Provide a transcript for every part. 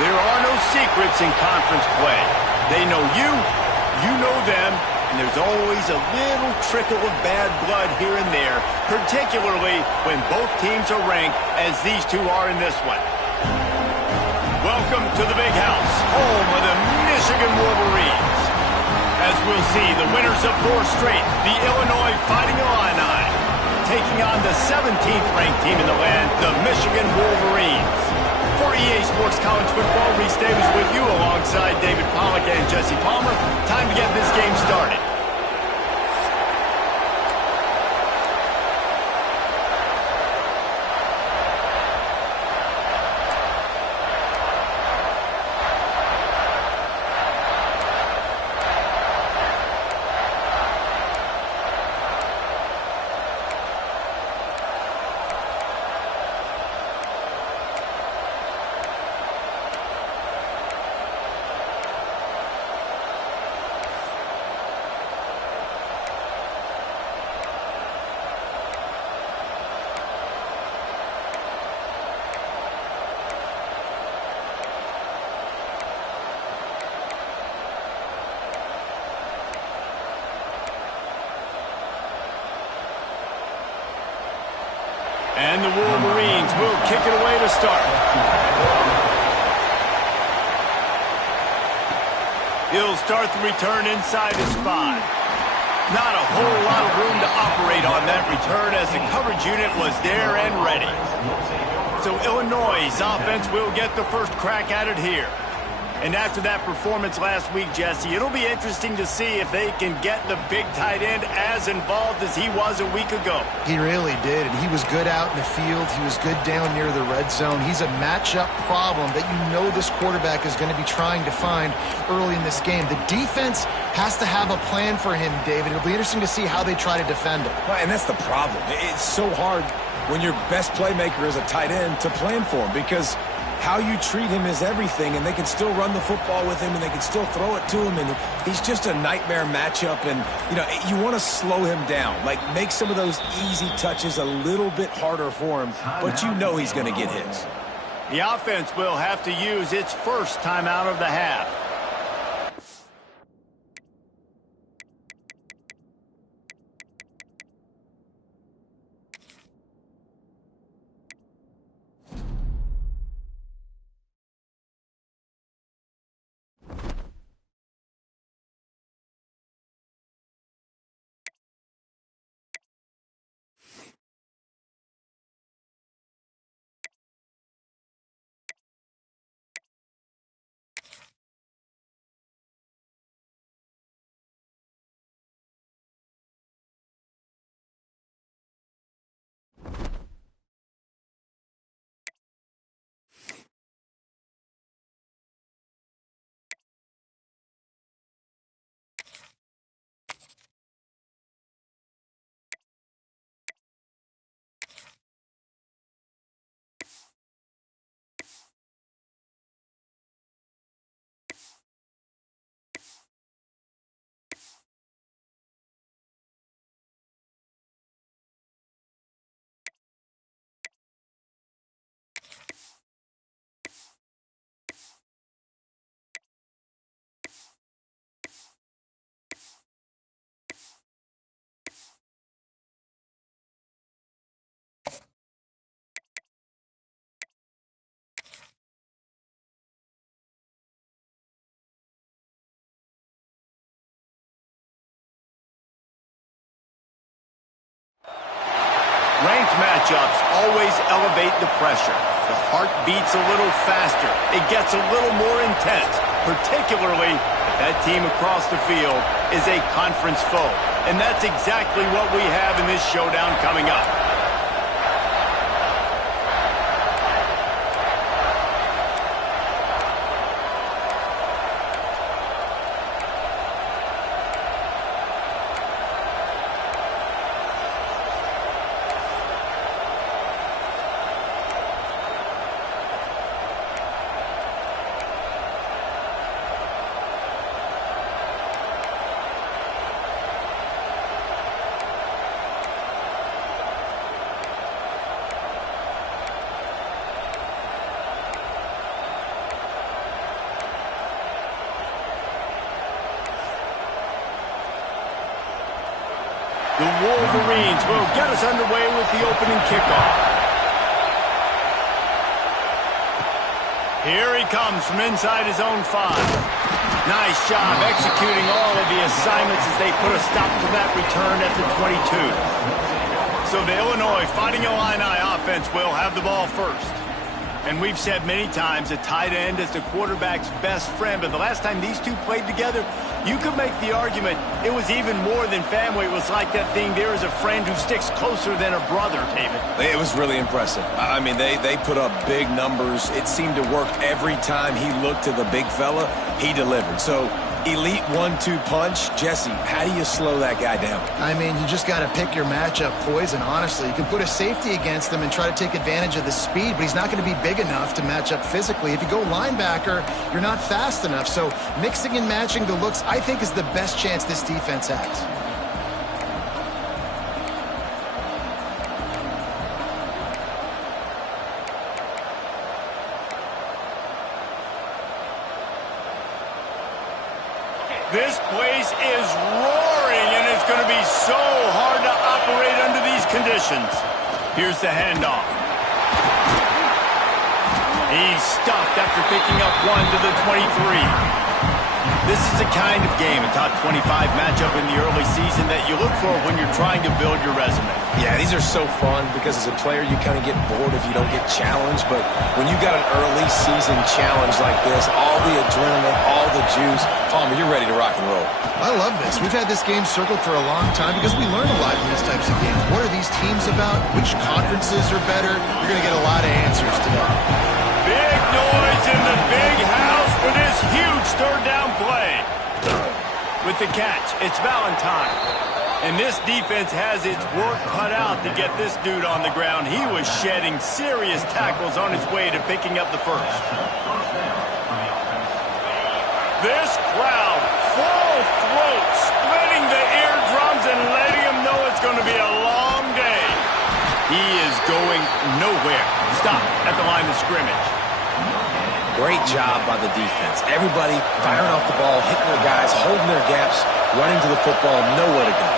There are no secrets in conference play. They know you, you know them, and there's always a little trickle of bad blood here and there, particularly when both teams are ranked as these two are in this one. Welcome to the Big House, home of the Michigan Wolverines. As we'll see, the winners of 4 straight, the Illinois Fighting Illini, taking on the 17th ranked team in the land, the Michigan Wolverines. For EA Sports College Football, Reese Davis with you alongside David Pollack and Jesse Palmer. Time to get this game started. And the Wolverines will kick it away to start. He'll start the return inside his 5. Not a whole lot of room to operate on that return as the coverage unit was there and ready. So Illinois' offense will get the first crack at it here. And after that performance last week, Jesse, it'll be interesting to see if they can get the big tight end as involved as he was a week ago. He really did, and he was good out in the field. He was good down near the red zone. He's a matchup problem that you know this quarterback is going to be trying to find early in this game. The defense has to have a plan for him, David. It'll be interesting to see how they try to defend him. Right, and that's the problem. It's so hard when your best playmaker is a tight end to plan for him, because how you treat him is everything, and they can still run the football with him, and they can still throw it to him, and he's just a nightmare matchup. And, you know, you want to slow him down, like make some of those easy touches a little bit harder for him, but you know he's going to get his. The offense will have to use its first timeout of the half. Ranked matchups always elevate the pressure. The heart beats a little faster. It gets a little more intense, particularly if that team across the field is a conference foe. And that's exactly what we have in this showdown coming up. The Wolverines will get us underway with the opening kickoff. Here he comes from inside his own 5. Nice job executing all of the assignments as they put a stop to that return at the 22. So the Illinois Fighting Illini offense will have the ball first. And we've said many times a tight end is the quarterback's best friend, but the last time these two played together, you could make the argument it was even more than family. It was like that thing, there is a friend who sticks closer than a brother, David. It was really impressive. I mean, they put up big numbers. It seemed to work every time he looked to the big fella. He delivered. So, elite 1-2 punch. Jesse, how do you slow that guy down? I mean, you just got to pick your matchup poison, honestly. You can put a safety against him and try to take advantage of the speed, but he's not going to be big enough to match up physically. If you go linebacker, you're not fast enough. So mixing and matching the looks, I think, is the best chance this defense has. This place is roaring, and it's going to be so hard to operate under these conditions. Here's the handoff. He's stuffed after picking up 1 to the 23. This is the kind of game, a top 25 matchup in the early season, that you look for when you're trying to build your resume. Yeah, these are so fun because as a player, you kind of get bored if you don't get challenged. But when you got an early season challenge like this, all the adrenaline, all the juice, Palmer, you're ready to rock and roll. I love this. We've had this game circled for a long time because we learn a lot in these types of games. What are these teams about? Which conferences are better? You're going to get a lot of answers today. Big noise in the big house for this huge third down play. With the catch, it's Valentine. And this defense has its work cut out to get this dude on the ground. He was shedding serious tackles on his way to picking up the first. This crowd, full throat, splitting the eardrums and letting them know it's going to be a long day. He is going nowhere. Stop at the line of scrimmage. Great job by the defense. Everybody firing off the ball, hitting their guys, holding their gaps, running to the football, nowhere to go.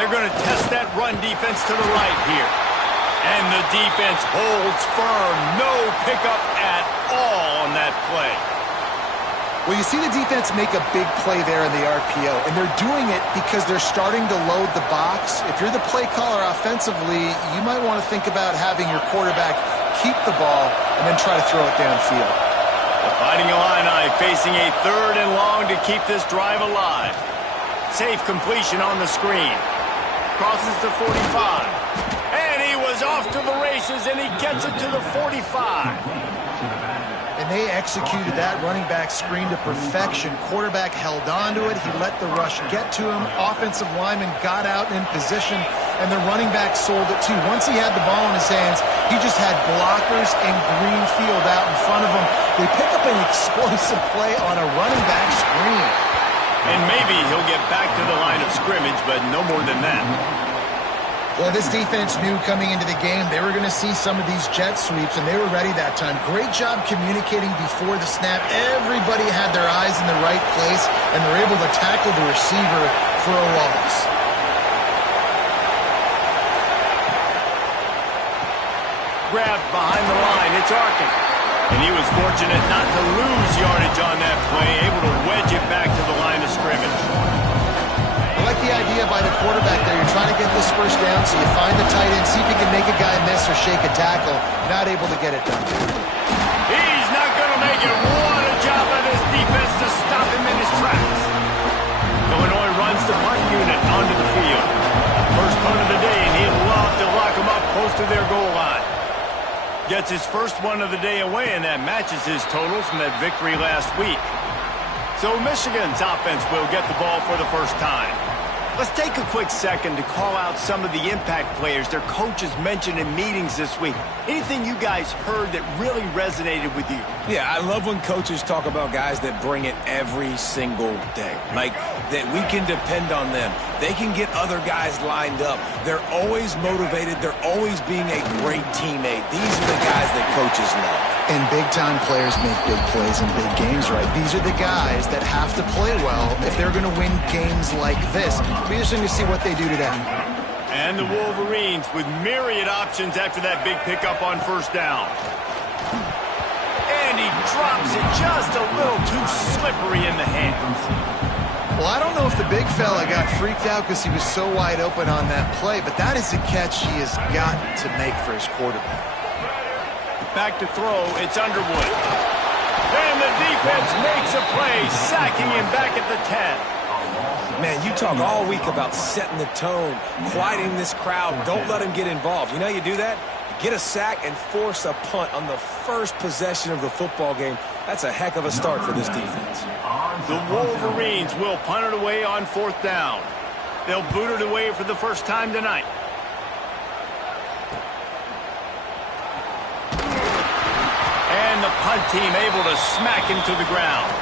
They're going to test that run defense to the right here. And the defense holds firm. No pickup at all on that play. Well, you see the defense make a big play there in the RPO, and they're doing it because they're starting to load the box. If you're the play caller offensively, you might want to think about having your quarterback keep the ball and then try to throw it downfield. The Fighting Illini facing a 3rd and long to keep this drive alive. Safe completion on the screen. Crosses the 45. And he was off to the races, and he gets it to the 45. And they executed that running back screen to perfection. Quarterback held on to it. He let the rush get to him. Offensive lineman got out in position, and the running back sold it too. Once he had the ball in his hands, he just had blockers and green field out in front of him. They pick up an explosive play on a running back screen. And maybe he'll get back to the line of scrimmage, but no more than that. Well, this defense knew coming into the game they were going to see some of these jet sweeps, and they were ready that time. Great job communicating before the snap. Everybody had their eyes in the right place, and they're able to tackle the receiver for a loss. Grabbed behind the line, it's Arkin. And he was fortunate not to lose yardage on that play, able to wedge it back to the line of scrimmage. I like the idea by the quarterback there. You're trying to get this first down, so you find the tight end, see if you can make a guy miss or shake a tackle. Not able to get it done. He's not going to make it. What a job by this defense to stop him in his tracks. Illinois runs the punt unit onto the field. First punt of the day, and he'd love to lock him up close to their goal line. Gets his first one of the day away, and that matches his total from that victory last week. So Michigan's offense will get the ball for the first time. Let's take a quick second to call out some of the impact players their coaches mentioned in meetings this week. Anything you guys heard that really resonated with you? Yeah, I love when coaches talk about guys that bring it every single day. Like, that we can depend on them. They can get other guys lined up. They're always motivated. They're always being a great teammate. These are the guys that coaches love. And big-time players make big plays in big games, right? These are the guys that have to play well if they're going to win games like this. It'll be interesting to see what they do today. And the Wolverines with myriad options after that big pickup on first down. And he drops it just a little too slippery in the hands. Well, I don't know if the big fella got freaked out because he was so wide open on that play, but that is a catch he has got to make for his quarterback. Back to throw, it's Underwood. And the defense makes a play, sacking him back at the 10. Man, you talk all week about setting the tone, quieting this crowd. Don't let him get involved. You know how you do that? Get a sack and force a punt on the first possession of the football game. That's a heck of a start for this defense. The Wolverines will punt it away on fourth down. They'll boot it away for the first time tonight. And the punt team able to smack him to the ground.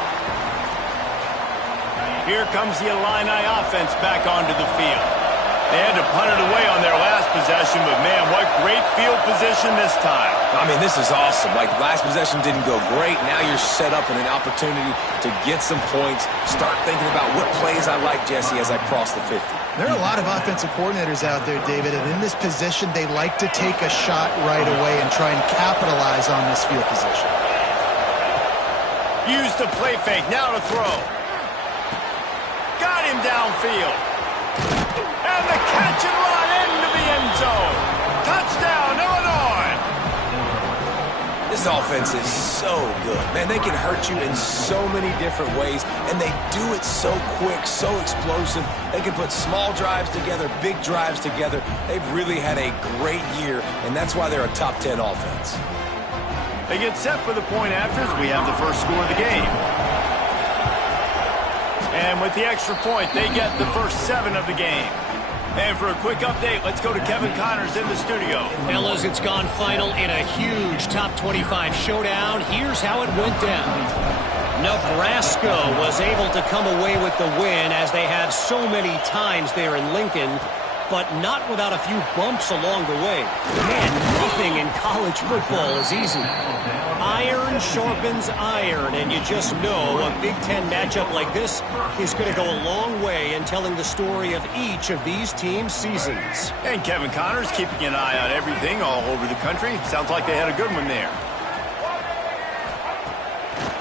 Here comes the Illini offense back onto the field. They had to punt it away on their last possession, but man, what great field position this time. I mean, this is awesome. Like, last possession didn't go great. Now you're set up in an opportunity to get some points. Start thinking about what plays I like, Jesse, as I cross the 50. There are a lot of offensive coordinators out there, David, and in this position, they like to take a shot right away and try and capitalize on this field position. Use the play fake, now to throw. Got him downfield. And the catch and run into the end zone. Touchdown, Illinois. This offense is so good. Man, they can hurt you in so many different ways, and they do it so quick, so explosive. They can put small drives together, big drives together. They've really had a great year, and that's why they're a top 10 offense. They get set for the point afters. We have the first score of the game. And with the extra point, they get the first 7 of the game. And for a quick update, let's go to Kevin Connors in the studio. Fellas, it's gone final in a huge top 25 showdown. Here's how it went down. Nebraska was able to come away with the win, as they have so many times there in Lincoln, but not without a few bumps along the way. Man, nothing in college football is easy. Iron sharpens iron, and you just know a Big Ten matchup like this is going to go a long way in telling the story of each of these teams' seasons. And Kevin Connors keeping an eye on everything all over the country. Sounds like they had a good one there.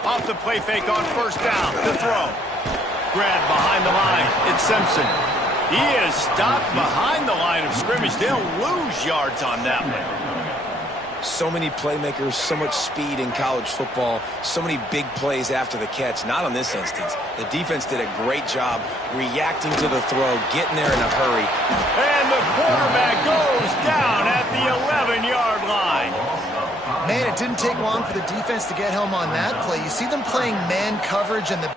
Off the play fake on first down. The throw. Grabbed behind the line. It's Simpson. He is stopped behind the line of scrimmage. They'll lose yards on that one. So many playmakers, so much speed in college football, so many big plays after the catch. Not on this instance. The defense did a great job reacting to the throw, getting there in a hurry. And the quarterback goes down at the 11-yard line. Man, it didn't take long for the defense to get home on that play. You see them playing man coverage, and the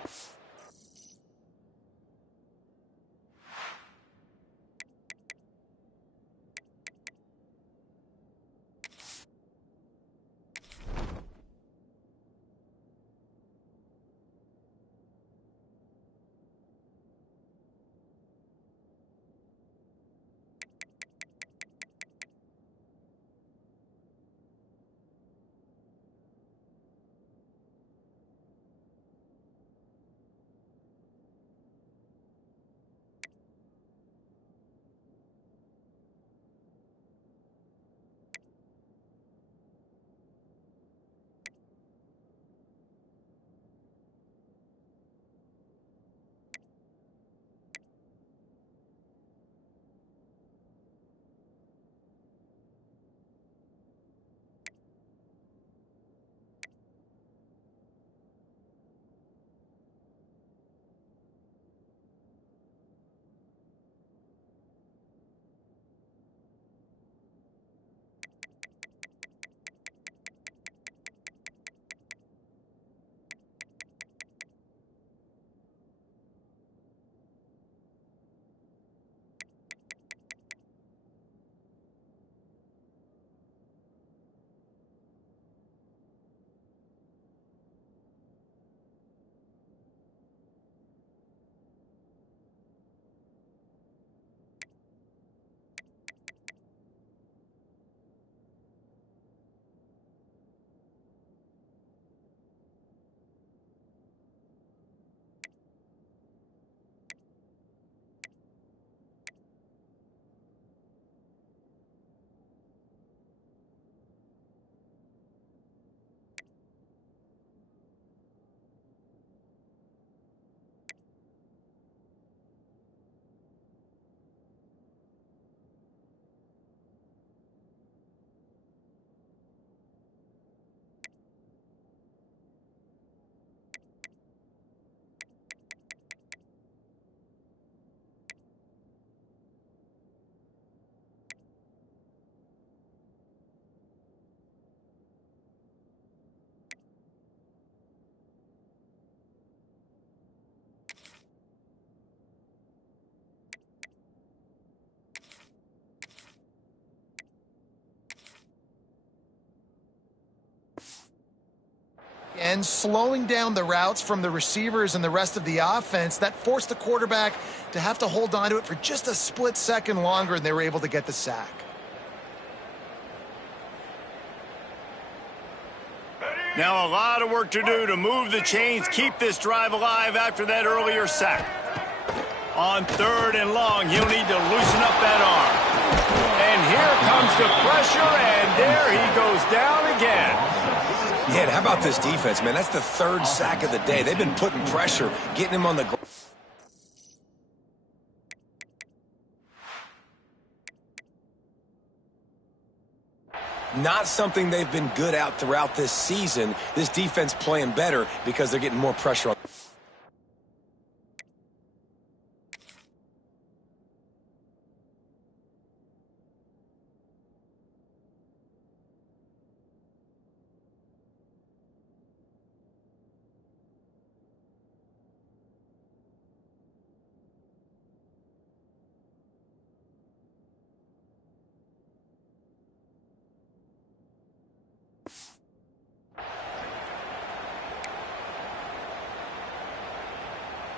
and slowing down the routes from the receivers and the rest of the offense, that forced the quarterback to have to hold on to it for just a split second longer, and they were able to get the sack. Now a lot of work to do to move the chains, keep this drive alive after that earlier sack. On 3rd and long, he'll need to loosen up that arm. And here comes the pressure, and there he goes down again. Yeah, and how about this defense, man? That's the 3rd sack of the day. They've been putting pressure, getting him on the ground. Not something they've been good at throughout this season. This defense playing better because they're getting more pressure on.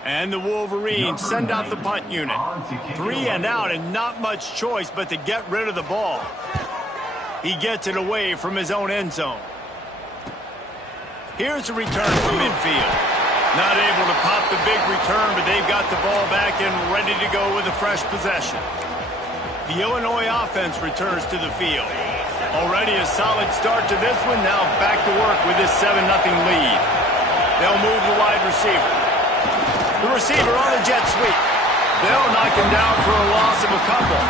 And the Wolverines send out the punt unit. 3 and out, and not much choice but to get rid of the ball. He gets it away from his own end zone. Here's a return from midfield. Not able to pop the big return, but they've got the ball back and ready to go with a fresh possession. The Illinois offense returns to the field. Already a solid start to this one. Now back to work with this 7-0 lead. They'll move the wide receiver. The receiver on a jet sweep. They'll knock him down for a loss of a couple.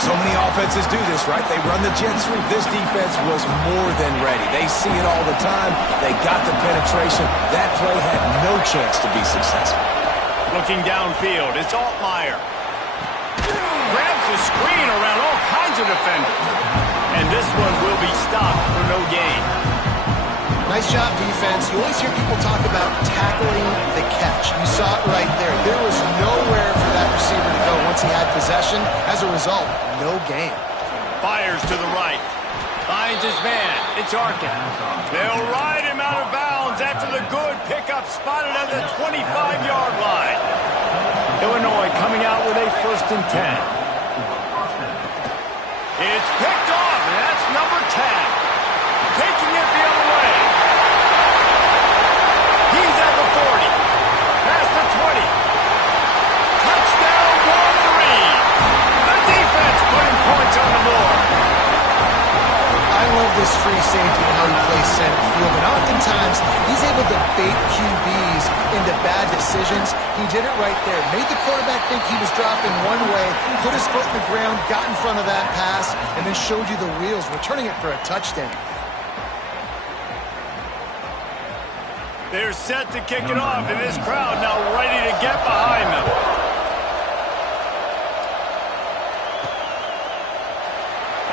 So many offenses do this, right? They run the jet sweep. This defense was more than ready. They see it all the time. They got the penetration. That play had no chance to be successful. Looking downfield, it's Altmaier. Grabs the screen around all kinds of defenders. And this one will be stopped for no gain. Nice job, defense. You always hear people talk about tackling the catch. You saw it right there. There was nowhere for that receiver to go once he had possession. As a result, no gain. Fires to the right. Finds his man. It's Arkin. They'll ride him out of bounds after the good pickup spotted at the 25-yard line. Illinois coming out with a 1st and 10. It's picked off, and that's number 10. Taking it the other way. He's at the 40. Past the 20. Touchdown, Wolverine. The defense putting points on the board. I love this free safety and how he plays center field. And oftentimes, he's able to bait QBs into bad decisions. He did it right there. Made the quarterback think he was dropping one way, put his foot in the ground, got in front of that pass, and then showed you the wheels, returning it for a touchdown. They're set to kick it off, and this crowd now ready to get behind them.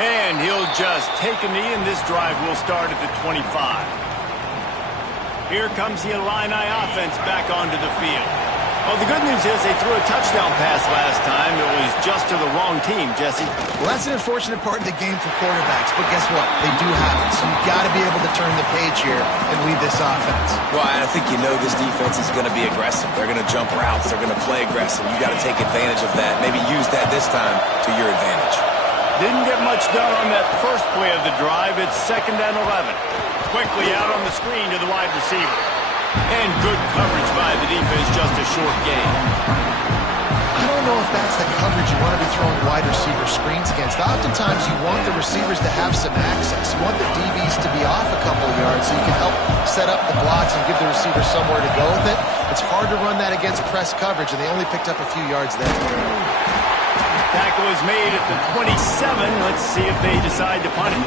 And he'll just take a knee, and this drive will start at the 25. Here comes the Illini offense back onto the field. Well, the good news is they threw a touchdown pass last time. It was just to the wrong team, Jesse. Well, that's an unfortunate part of the game for quarterbacks, but guess what? They do have it, so you've got to be able to turn the page here and lead this offense. Well, I think you know this defense is going to be aggressive. They're going to jump routes. They're going to play aggressive. You got to take advantage of that. Maybe use that this time to your advantage. Didn't get much done on that first play of the drive. It's 2nd and 11. Quickly out on the screen to the wide receiver. And good coverage by the defense, just a short gain. I don't know if that's the coverage you want to be throwing wide receiver screens against. Oftentimes, you want the receivers to have some access. You want the DBs to be off a couple yards so you can help set up the blocks and give the receiver somewhere to go with it. It's hard to run that against press coverage, and they only picked up a few yards there. Tackle is made at the 27. Let's see if they decide to punt it.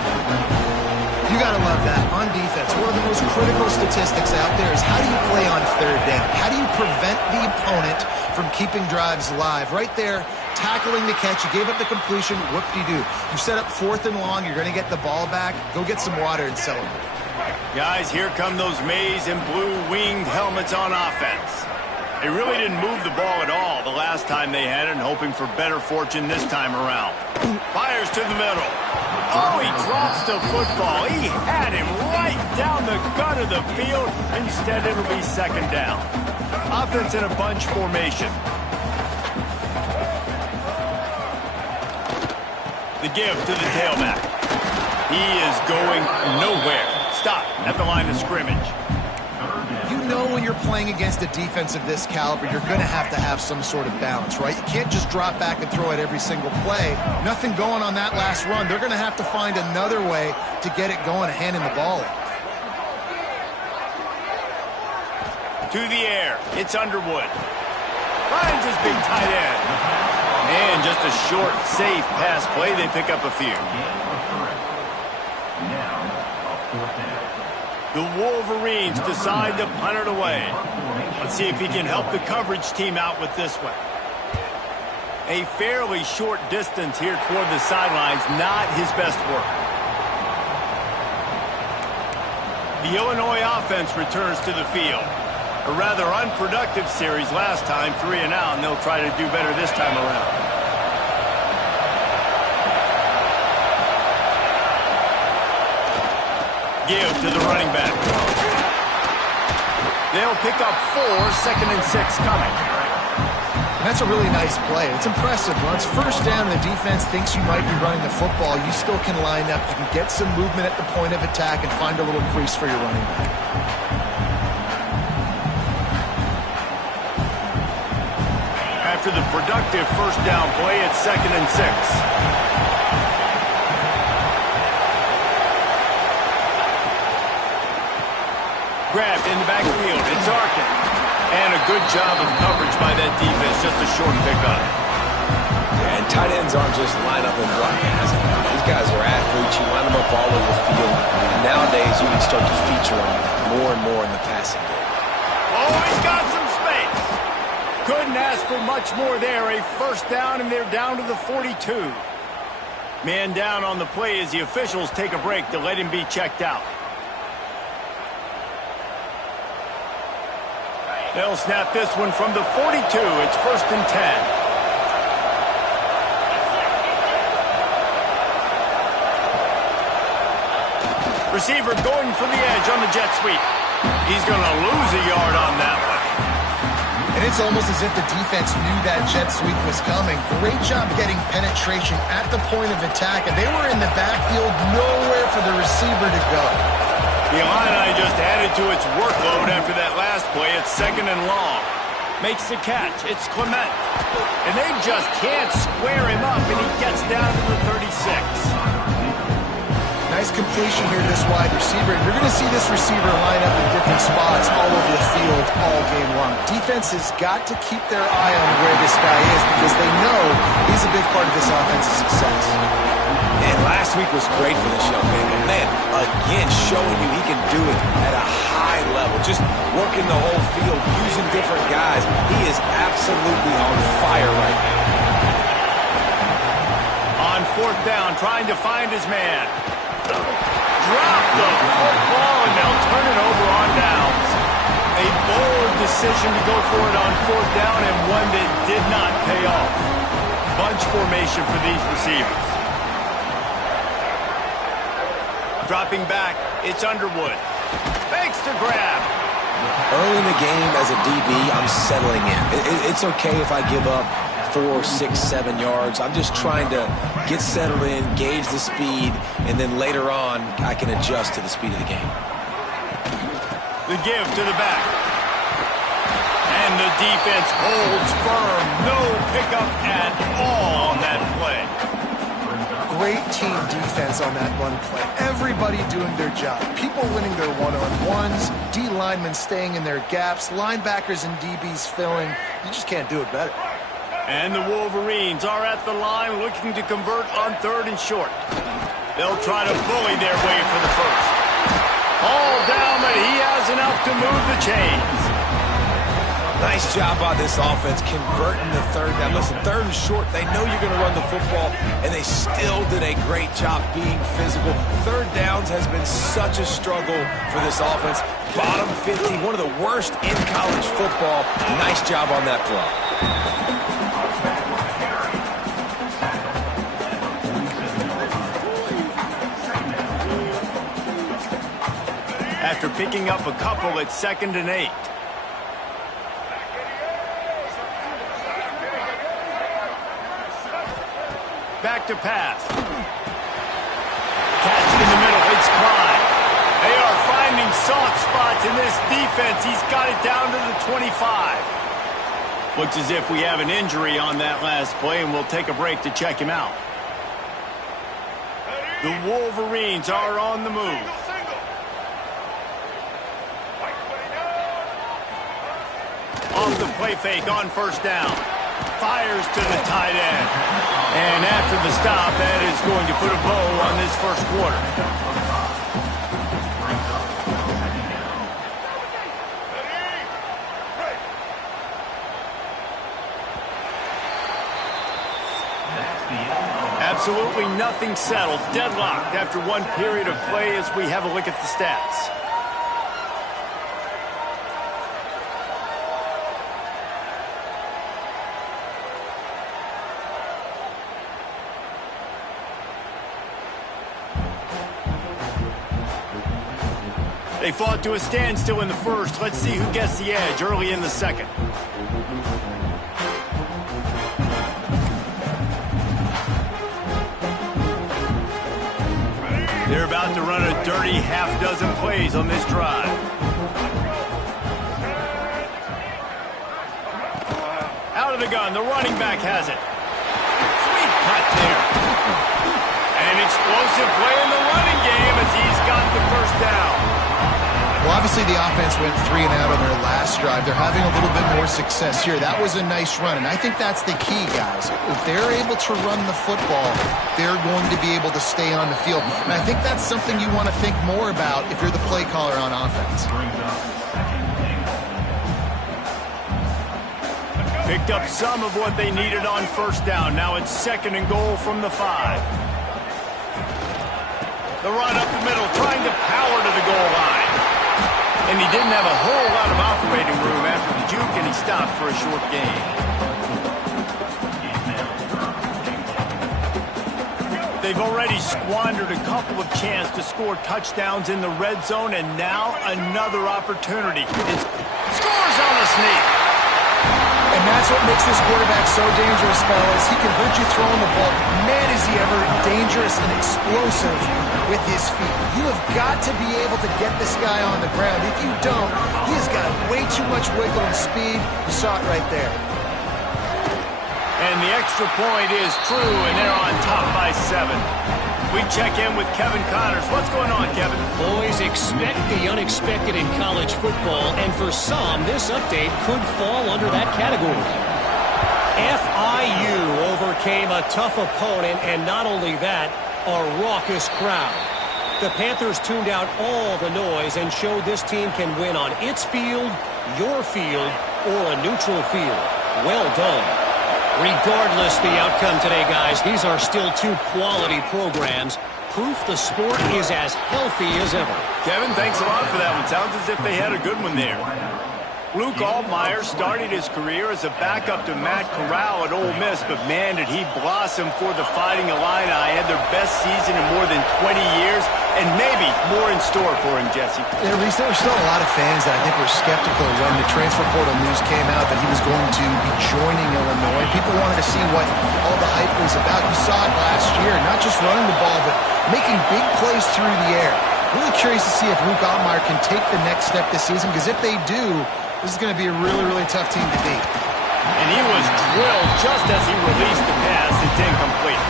You got to love that. On defense, one of the most critical statistics out there is how do you play on 3rd down? How do you prevent the opponent from keeping drives alive? Right there, tackling the catch. You gave up the completion. Whoop-de-doo. You set up 4th and long. You're going to get the ball back. Go get some water and celebrate. Guys, here come those maize and blue winged helmets on offense. They really didn't move the ball at all the last time they had it, and hoping for better fortune this time around. Fires to the middle. Oh, he drops the football. He had him right down the the gut of the field. Instead, it'll be second down. Offense in a bunch formation. The give to the tailback. He is going nowhere. Stop at the line of scrimmage. You know when you're playing against a defense of this caliber, you're going to have some sort of balance, right? You can't just drop back and throw it every single play. Nothing going on that last run. They're going to have to find another way to get it going and handing the ball off. To the air. It's Underwood. Finds his big tight end. And just a short, safe pass play. They pick up a few. The Wolverines decide to punt it away. Let's see if he can help the coverage team out with this one. A fairly short distance here toward the sidelines. Not his best work. The Illinois offense returns to the field. A rather unproductive series last time, 3 and out, and they'll try to do better this time around. Give to the running back. They'll pick up 4, second and 6 coming. And that's a really nice play. It's impressive. Once first down, the defense thinks you might be running the football. You still can line up. You can get some movement at the point of attack and find a little crease for your running back. After the productive first down play, it's second and 6. Grabbed in the backfield. It's Arkin. And a good job of coverage by that defense. Just a short pickup. And tight ends aren't just line up and block guys. These guys are athletes. You line them up all over the field. And nowadays, you can start to feature them more and more in the passing game. Oh, he's got some space. Couldn't ask for much more there. A first down, and they're down to the 42. Man down on the play as the officials take a break to let him be checked out. They'll snap this one from the 42. It's first and 10. Receiver going for the edge on the jet sweep. He's going to lose a yard on that one. And it's almost as if the defense knew that jet sweep was coming. Great job getting penetration at the point of attack, and they were in the backfield, nowhere for the receiver to go. The Illini just added to its workload after that last play. It's second and long. Makes the catch. It's Clement. And they just can't square him up, and he gets down to the 36. Nice completion here to this wide receiver. You're going to see this receiver line up in different spots all over the field all game long. Defense has got to keep their eye on where this guy is because they know he's a big part of this offense's success. And last week was great for this young man. But man, again, showing you he can do it at a high level. Just working the whole field, using different guys. He is absolutely on fire right now. On fourth down, trying to find his man. Drop the football, and they'll turn it over on downs. A bold decision to go for it on fourth down, and one that did not pay off. Bunch formation for these receivers. Dropping back, it's Underwood. Makes the grab. Early in the game as a DB, I'm settling in. It's okay if I give up 4, 6, 7 yards. I'm just trying to get settled in, gauge the speed, and then later on, I can adjust to the speed of the game. The give to the back. And the defense holds firm. No pickup at all on that play. Great team defense on that run play. Everybody doing their job. People winning their one-on-ones, D linemen staying in their gaps, linebackers and DBs filling. You just can't do it better. And the Wolverines are at the line looking to convert on third and short. They'll try to bully their way for the first. All down, but he has enough to move the chains. Nice job by this offense converting the third down. Listen, third and short, they know you're going to run the football, and they still did a great job being physical. Third downs has been such a struggle for this offense. Bottom 50, one of the worst in college football. Nice job on that play. after picking up a couple at 2nd and 8. Back to pass. Catch in the middle. It's Clyde. They are finding soft spots in this defense. He's got it down to the 25. Looks as if we have an injury on that last play, and we'll take a break to check him out. The Wolverines are on the move. Off the play fake on 1st down. Fires to the tight end. And after the stop, that is going to put a bow on this 1st quarter. Absolutely nothing settled. Deadlocked after one period of play as we have a look at the stats. They fought to a standstill in the 1st. Let's see who gets the edge early in the 2nd. They're about to run a dirty half-dozen plays on this drive. Out of the gun, the running back has it. Sweet cut there. An explosive play in the running game as he's got the 1st down. Well, obviously the offense went 3 and out on their last drive. They're having a little bit more success here. That was a nice run, and I think that's the key, guys. If they're able to run the football, they're going to be able to stay on the field. And I think that's something you want to think more about if you're the play caller on offense. Picked up some of what they needed on 1st down. Now it's 2nd and goal from the 5. The run up the middle, trying to power to the goal line. And he didn't have a whole lot of operating room after the juke, and he stopped for a short gain. They've already squandered a couple of chances to score touchdowns in the red zone, and now another opportunity. It scores on a sneak. And that's what makes this quarterback so dangerous, fellas. He can hurt you throwing the ball. Man, is he ever dangerous and explosive with his feet. You have got to be able to get this guy on the ground. If you don't, he has got way too much wiggle and speed. You saw it right there. And the extra point is true, and they're on top by 7. We check in with Kevin Connors. What's going on, Kevin? Boys, expect the unexpected in college football, and for some, this update could fall under that category. FIU overcame a tough opponent, and not only that, a raucous crowd. The Panthers tuned out all the noise and showed this team can win on its field, your field, or a neutral field. Well done. Regardless the outcome today, guys, these are still 2 quality programs. Proof the sport is as healthy as ever. Kevin, thanks a lot for that one. Sounds as if they had a good one there. Luke Altmaier started his career as a backup to Matt Corral at Ole Miss, but man, did he blossom for the Fighting Illini. Had their best season in more than 20 years, and maybe more in store for him, Jesse. Yeah, Reese, there were still a lot of fans that I think were skeptical when the transfer portal news came out that he was going to be joining Illinois. People wanted to see what all the hype was about. You saw it last year, not just running the ball, but making big plays through the air. Really curious to see if Luke Altmaier can take the next step this season, because if they do, this is going to be a really, really tough team to beat. And he was drilled just as he released the pass. It's incomplete.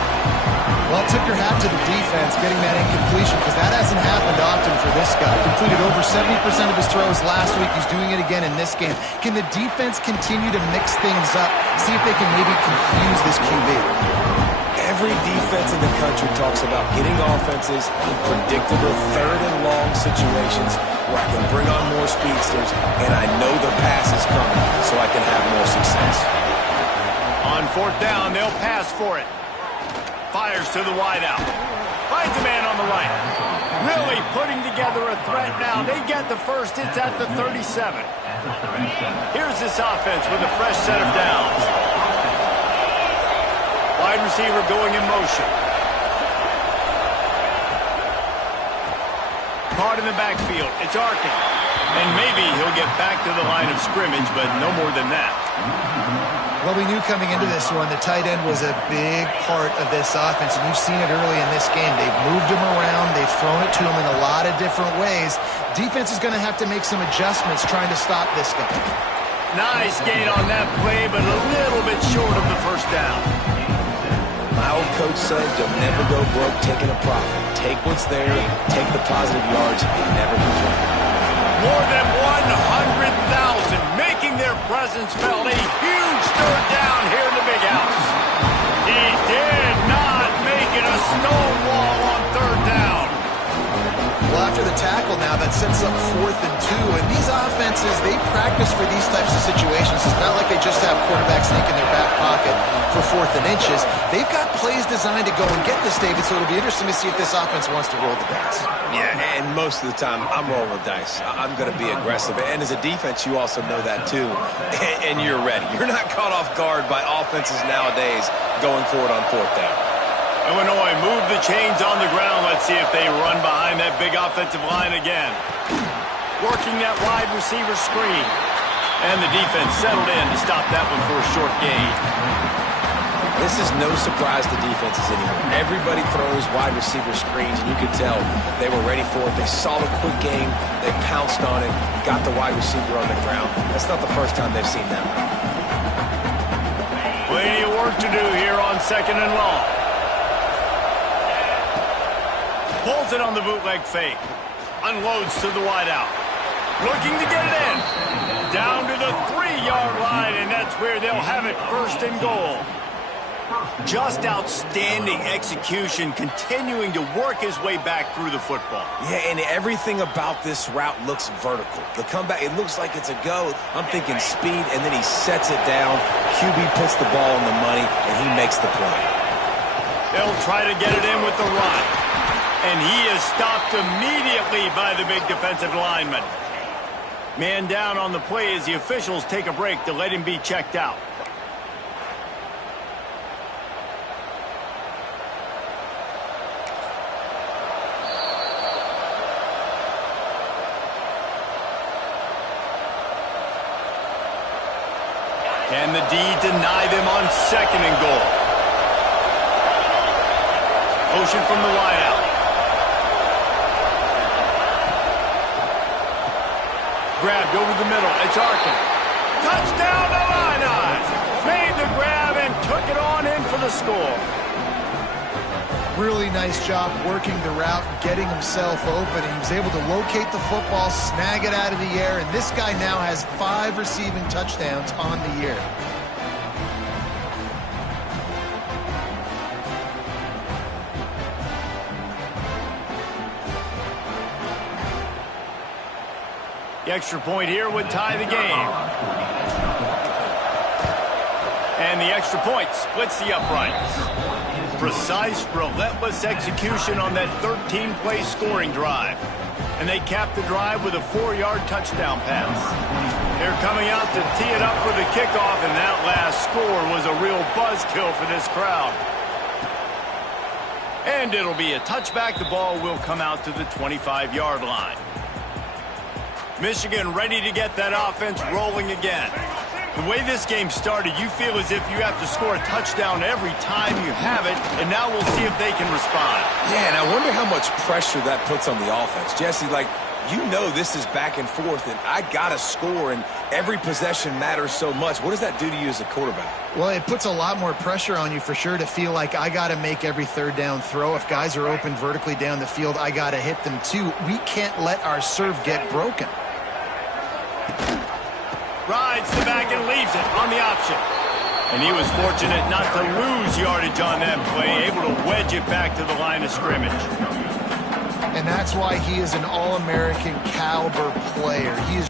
Well, tip your hat to the defense getting that incompletion, because that hasn't happened often for this guy. Completed over 70% of his throws last week. He's doing it again in this game. Can the defense continue to mix things up, see if they can maybe confuse this QB? Every defense in the country talks about getting offenses in predictable 3rd and long situations where I can bring on more speedsters and I know the pass is coming so I can have more success. On 4th down, they'll pass for it. Fires to the wideout. Finds a man on the right. Really putting together a threat now. They get the first. It's at the 37. Here's this offense with a fresh set of downs. Wide receiver going in motion. Caught caught in the backfield. It's Arkin. And maybe he'll get back to the line of scrimmage, but no more than that. Well, we knew coming into this one, the tight end was a big part of this offense, and you've seen it early in this game. They've moved him around. They've thrown it to him in a lot of different ways. Defense is going to have to make some adjustments trying to stop this guy. Nice gain on that play, but a little bit short of the first down. My old coach said you'll never go broke taking a profit. Take what's there, take the positive yards, and never complain. More than 100,000 making their presence felt. A huge third down here in the big house. He did not make it a stone wall on third down. Well, after the tackle now, that sets up 4th and 2. And these offenses, they practice for these types of situations. It's not like they just have quarterbacks sneak in their back pocket for 4th and inches. They've got plays designed to go and get this, David, so it'll be interesting to see if this offense wants to roll the dice. Yeah, and most of the time, I'm rolling the dice. I'm going to be aggressive. And as a defense, you also know that too. And you're ready. You're not caught off guard by offenses nowadays going for it on 4th down. Illinois move the chains on the ground. Let's see if they run behind that big offensive line again. Working that wide receiver screen. And the defense settled in to stop that one for a short gain. This is no surprise to defenses anymore. Everybody throws wide receiver screens, and you could tell they were ready for it. They saw the quick game. They pounced on it, got the wide receiver on the ground. That's not the first time they've seen that. Plenty of work to do here on 2nd and long. Pulls it on the bootleg fake. Unloads to the wideout. Looking to get it in. Down to the 3-yard line, and that's where they'll have it 1st and goal. Just outstanding execution, continuing to work his way back through the football. Yeah, and everything about this route looks vertical. The comeback, it looks like it's a go. I'm thinking speed, and then he sets it down. QB puts the ball on the money, and he makes the play. They'll try to get it in with the run. And he is stopped immediately by the big defensive lineman. Man down on the play as the officials take a break to let him be checked out. Can the D deny them on 2nd and goal? Motion from the wideout. Grabbed over the middle. It's Arkin. Touchdown, Illini! Made the grab and took it on in for the score. Really nice job working the route and getting himself open. He was able to locate the football, snag it out of the air, and this guy now has 5 receiving touchdowns on the year. The extra point here would tie the game. And the extra point splits the uprights. Precise, relentless execution on that 13-play scoring drive. And they cap the drive with a 4-yard touchdown pass. They're coming out to tee it up for the kickoff, and that last score was a real buzzkill for this crowd. And it'll be a touchback. The ball will come out to the 25-yard line. Michigan ready to get that offense rolling again. The way this game started, you feel as if you have to score a touchdown every time you have it, and now we'll see if they can respond. Yeah, and I wonder how much pressure that puts on the offense. Jesse, like, you know this is back and forth, and I got to score, and every possession matters so much. What does that do to you as a quarterback? Well, it puts a lot more pressure on you for sure to feel like I got to make every 3rd down throw. If guys are open vertically down the field, I got to hit them too. We can't let our serve get broken. Rides the back and leaves it on the option. And he was fortunate not to lose yardage on that play, able to wedge it back to the line of scrimmage. And that's why he is an All-American caliber player. He is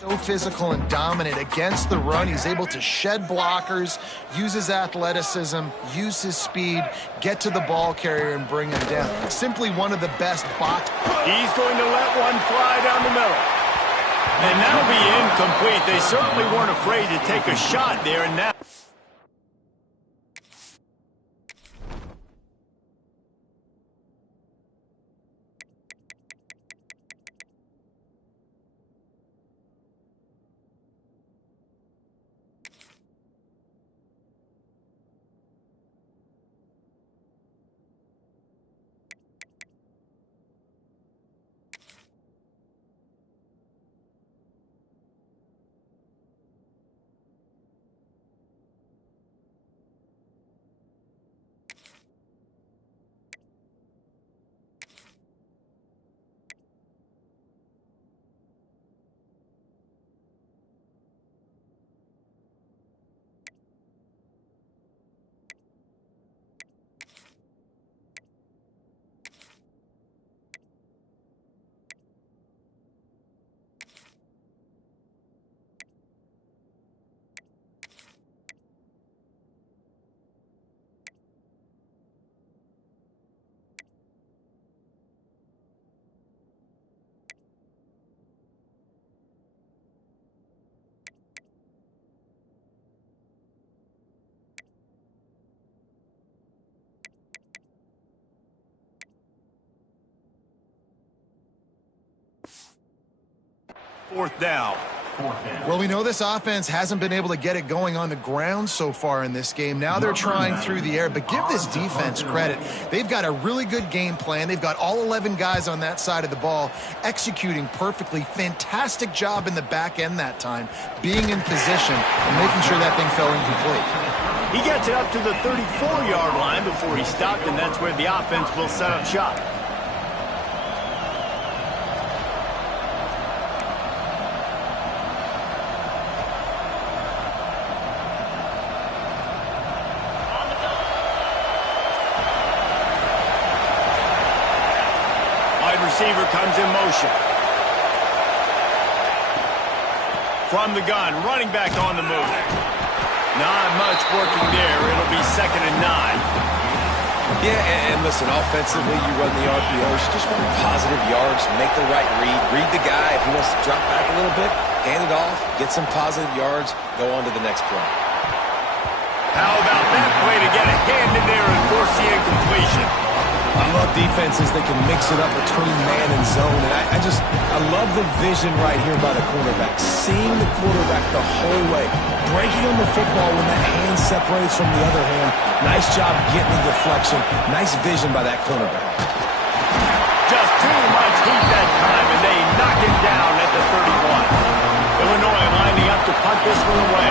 So physical and dominant against the run. He's able to shed blockers, use his athleticism, use his speed, get to the ball carrier and bring him down. Simply one of the best box. He's going to let one fly down the middle. And that'll be incomplete. They certainly weren't afraid to take a shot there, and now... Fourth down. Well, we know this offense hasn't been able to get it going on the ground so far in this game. Now they're trying through the air, but give this defense credit. They've got a really good game plan. They've got all 11 guys on that side of the ball executing perfectly. Fantastic job in the back end that time, being in position and making sure that thing fell incomplete. He gets it up to the 34-yard line before he stopped, and that's where the offense will set up shop. Receiver comes in motion. From the gun, running back on the move. Not much working there. It'll be 2nd and 9. Yeah, and listen, offensively, you run the RPOs. You just run positive yards, make the right read the guy. If he wants to drop back a little bit, hand it off, get some positive yards, go on to the next play. How about that play to get a hand in there and force the incompletion? I love defenses that can mix it up between man and zone, and I love the vision right here by the quarterback, seeing the quarterback the whole way, breaking on the football when that hand separates from the other hand. Nice job getting the deflection. Nice vision by that cornerback. Just too much heat that time, and they knock it down at the 31. Illinois lining up to punt this one away.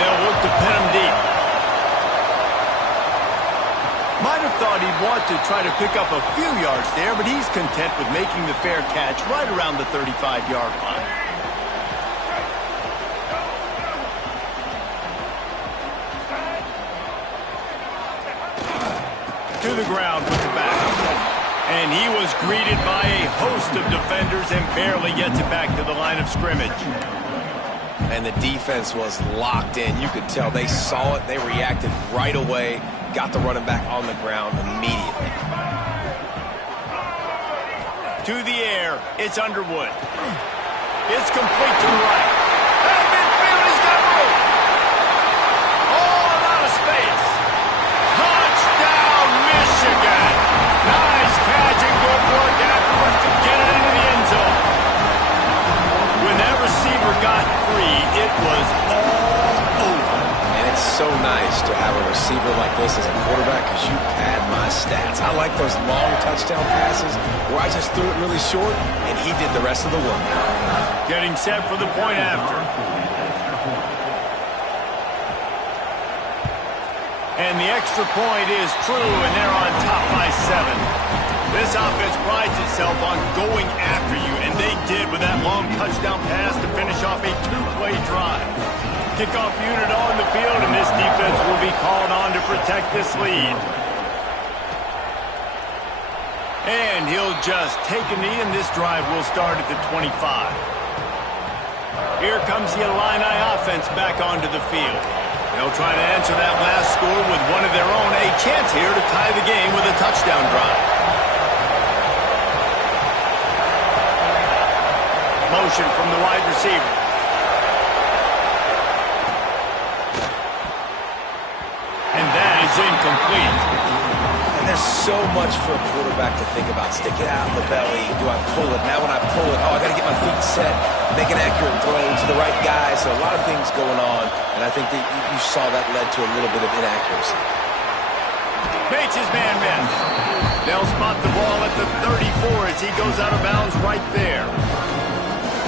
They'll look to pin him deep. Might have thought he'd want to try to pick up a few yards there, but he's content with making the fair catch right around the 35-yard line. To the ground with the back. And he was greeted by a host of defenders and barely gets it back to the line of scrimmage. And the defense was locked in. You could tell they saw it. They reacted right away. Got the running back on the ground immediately. To the air, it's Underwood. It's complete to the right. And midfield, he's got room. Oh, a lot of space. Touchdown, Michigan. Nice catch and good work afterwards to get it into the end zone. When that receiver got free, it was all over. And it's so nice to have a receiver like this as a quarterback because you pad my stats. I like those long touchdown passes where I just threw it really short and he did the rest of the work. Getting set for the point after. And the extra point is true, and they're on top by 7. This offense prides itself on going after you, and they did with that long touchdown pass to finish off a 2-play drive. Kickoff unit on the field, and this defense will be called on to protect this lead. And he'll just take a knee, and this drive will start at the 25. Here comes the Illini offense back onto the field. They'll try to answer that last score with one of their own. A chance here to tie the game with a touchdown drive. Motion from the wide receiver. And that is incomplete. And there's so much for a quarterback to think about. Stick it out in the belly. Do I pull it? Now when I pull it, I got to get my feet set, make an accurate throw to the right guy. So a lot of things going on, and I think that you saw that led to a little bit of inaccuracy. Makes his man miss. They'll spot the ball at the 34 as he goes out of bounds right there.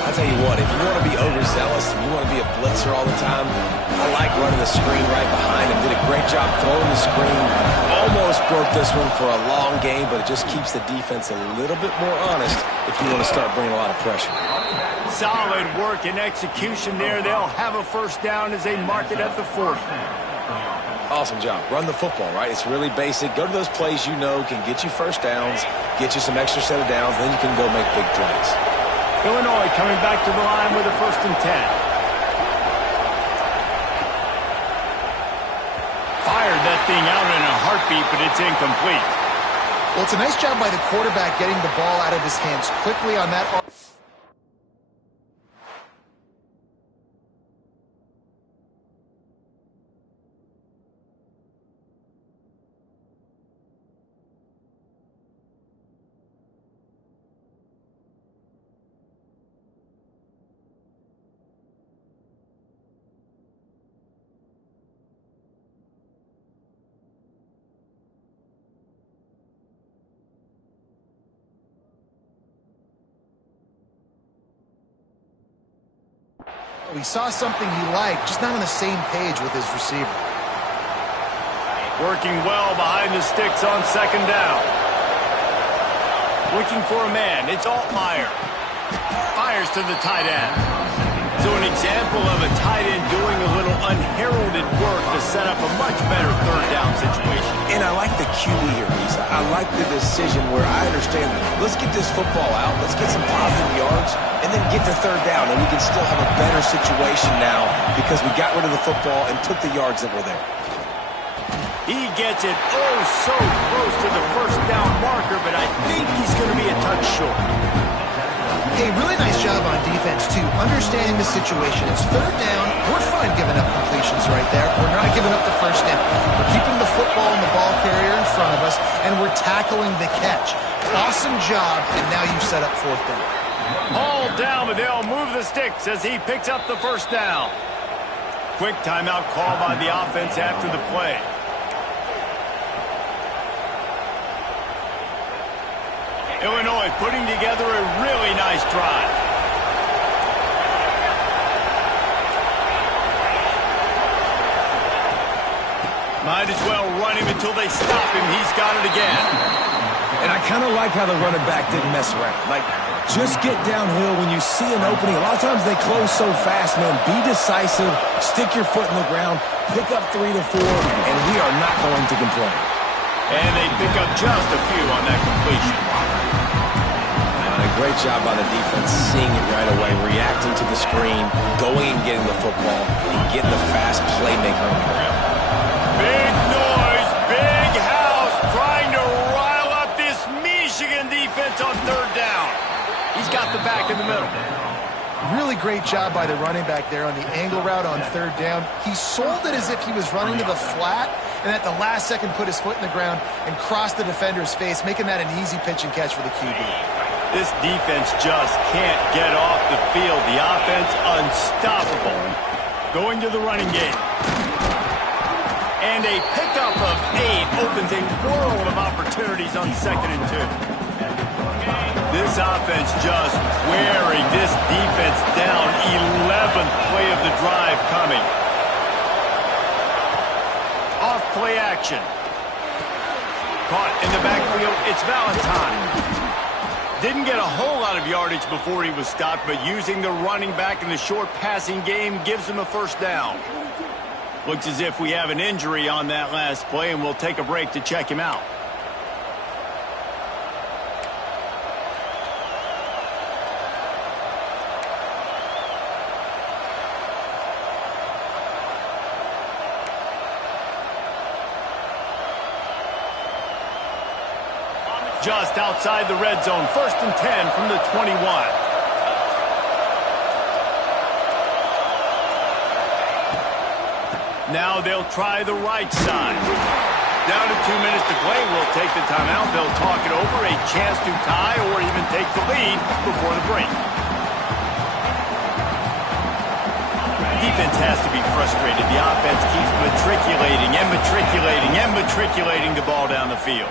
I'll tell you what, if you want to be overzealous and you want to be a blitzer all the time, I like running the screen right behind him. Did a great job throwing the screen. Almost broke this one for a long game, but it just keeps the defense a little bit more honest if you want to start bringing a lot of pressure. Solid work and execution there. They'll have a first down as they mark it at the 40. Awesome job. Run the football, right? It's really basic. Go to those plays you know can get you first downs, get you some extra set of downs, then you can go make big plays. Illinois coming back to the line with a 1st and 10. Fired that thing out in a heartbeat, but it's incomplete. Well, it's a nice job by the quarterback getting the ball out of his hands quickly on that. He saw something he liked, just not on the same page with his receiver. Working well behind the sticks on 2nd down. Looking for a man. It's Altmaier. Fires to the tight end. So an example of a tight end doing a little unheralded work to set up a much better 3rd down situation. And I like the QE here, Lisa. I like the decision where I understand, let's get this football out, let's get some positive yards, and then get to 3rd down, and we can still have a better situation now because we got rid of the football and took the yards that were there. He gets it oh so close to the 1st down marker, but I think he's going to be a touch short. Hey, really nice job on defense, too. Understanding the situation. It's 3rd down. We're fine giving up completions right there. We're not giving up the 1st down. We're keeping the football and the ball carrier in front of us, and we're tackling the catch. Awesome job, and now you've set up 4th down. All down, but they'll move the sticks as he picks up the 1st down. Quick timeout call by the offense after the play. Illinois putting together a really nice drive. Might as well run him until they stop him. He's got it again. And I kind of like how the running back didn't mess around. Like, just get downhill when you see an opening. A lot of times they close so fast, man. Be decisive, stick your foot in the ground, pick up 3 to 4, and we are not going to complain. And they pick up just a few on that completion. A great job by the defense, seeing it right away, reacting to the screen, going and getting the football, and getting the fast playmaker on the ground. Big noise, big house, trying to rile up this Michigan defense on 3rd down. He's got the back in the middle. Really great job by the running back there on the angle route on 3rd down. He sold it as if he was running to the flat, and at the last second put his foot in the ground and crossed the defender's face, making that an easy pitch and catch for the QB. This defense just can't get off the field. The offense unstoppable. Going to the running game. And a pickup of 8 opens a world of opportunities on 2nd and 2. This offense just wearing this defense down. 11th play of the drive coming. Off play action. Caught in the backfield. It's Valentine. Didn't get a whole lot of yardage before he was stopped, but using the running back in the short passing game gives him a 1st down. Looks as if we have an injury on that last play, and we'll take a break to check him out. just outside the red zone. 1st and 10 from the 21. Now they'll try the right side. Down to 2 minutes to play. We'll take the timeout. They'll talk it over. A chance to tie or even take the lead before the break. Defense has to be frustrated. The offense keeps matriculating the ball down the field.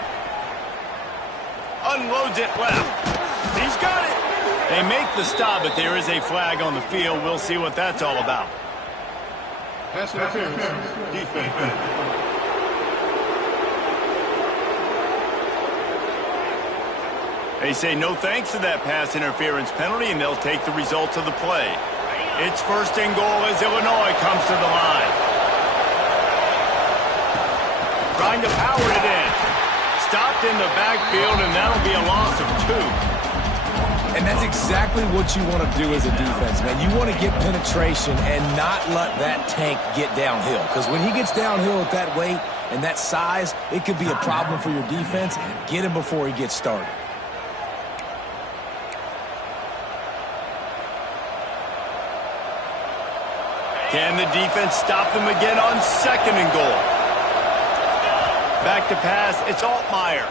Unloads it left. He's got it. They make the stop, but there is a flag on the field. We'll see what that's all about. Pass interference. Defense. They say no thanks to that pass interference penalty, and they'll take the results of the play. It's 1st and goal as Illinois comes to the line. Trying to power it in. Stopped in the backfield, and that'll be a loss of 2. And that's exactly what you want to do as a defense, man. You want to get penetration and not let that tank get downhill. Because when he gets downhill at that weight and that size, it could be a problem for your defense. Get him before he gets started. Can the defense stop them again on 2nd and goal? Back to pass, it's Altmaier.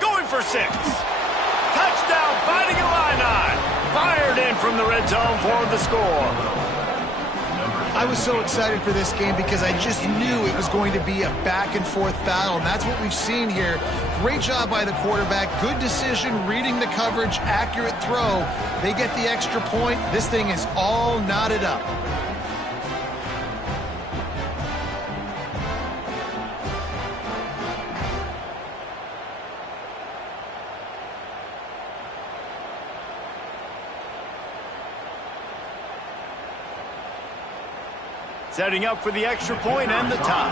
Going for 6. Touchdown, fighting Illini. Fired in from the red zone for the score. I was so excited for this game because I just knew it was going to be a back-and-forth battle, and that's what we've seen here. Great job by the quarterback. Good decision, reading the coverage, accurate throw. They get the extra point. This thing is all knotted up. Setting up for the extra point and the tie.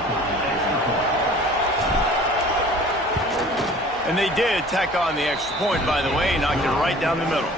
And they did tack on the extra point, by the way, knocked it right down the middle.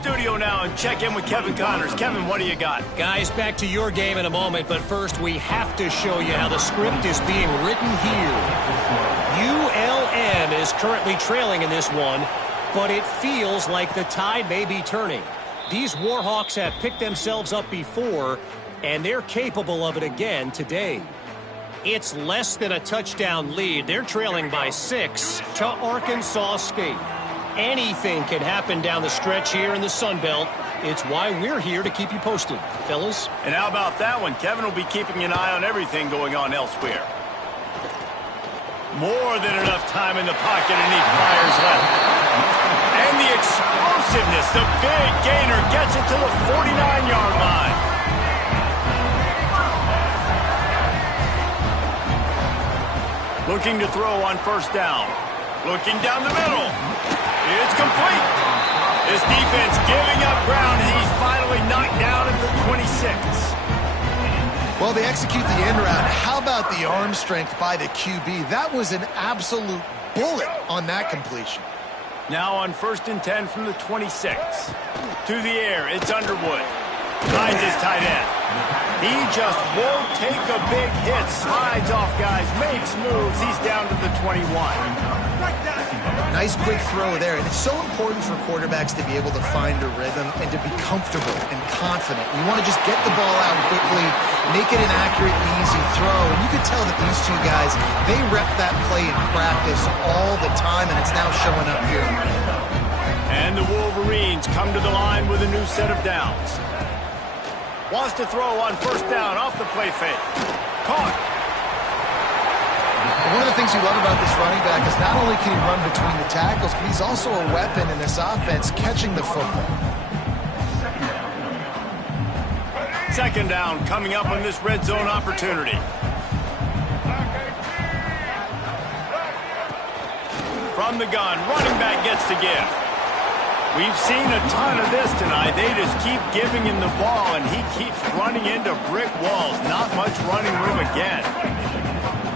studio now and check in with Kevin Connors. Kevin, what do you got? Guys, back to your game in a moment, but first we have to show you how the script is being written here. ULM is currently trailing in this one, but it feels like the tide may be turning. These Warhawks have picked themselves up before, and they're capable of it again today. It's less than a touchdown lead. They're trailing by 6 to Arkansas State. Anything can happen down the stretch here in the Sun Belt. It's why we're here to keep you posted, fellas. And how about that one? Kevin will be keeping an eye on everything going on elsewhere. More than enough time in the pocket, and he fires left. And the explosiveness, the big gainer gets it to the 49-yard line. Looking to throw on first down. Looking down the middle. It's complete. This defense giving up ground, and he's finally knocked down at the 26. Well, they execute the end route. How about the arm strength by the QB? That was an absolute bullet on that completion. Now on 1st and 10 from the 26. To the air, it's Underwood. Finds his tight end. He just won't take a big hit. Slides off guys, makes moves. He's down to the 21. Nice quick throw there. And it's so important for quarterbacks to be able to find a rhythm and to be comfortable and confident. You want to just get the ball out quickly, make it an accurate and easy throw. And you could tell that these two guys, they rep that play in practice all the time, and it's now showing up here. And the Wolverines come to the line with a new set of downs. Wants to throw on first down off the play fake. Caught. One of the things you love about this running back is not only can he run between the tackles, but he's also a weapon in this offense catching the football. Second down coming up on this red zone opportunity. From the gun, running back gets to give. We've seen a ton of this tonight. They just keep giving him the ball, and he keeps running into brick walls. Not much running room again.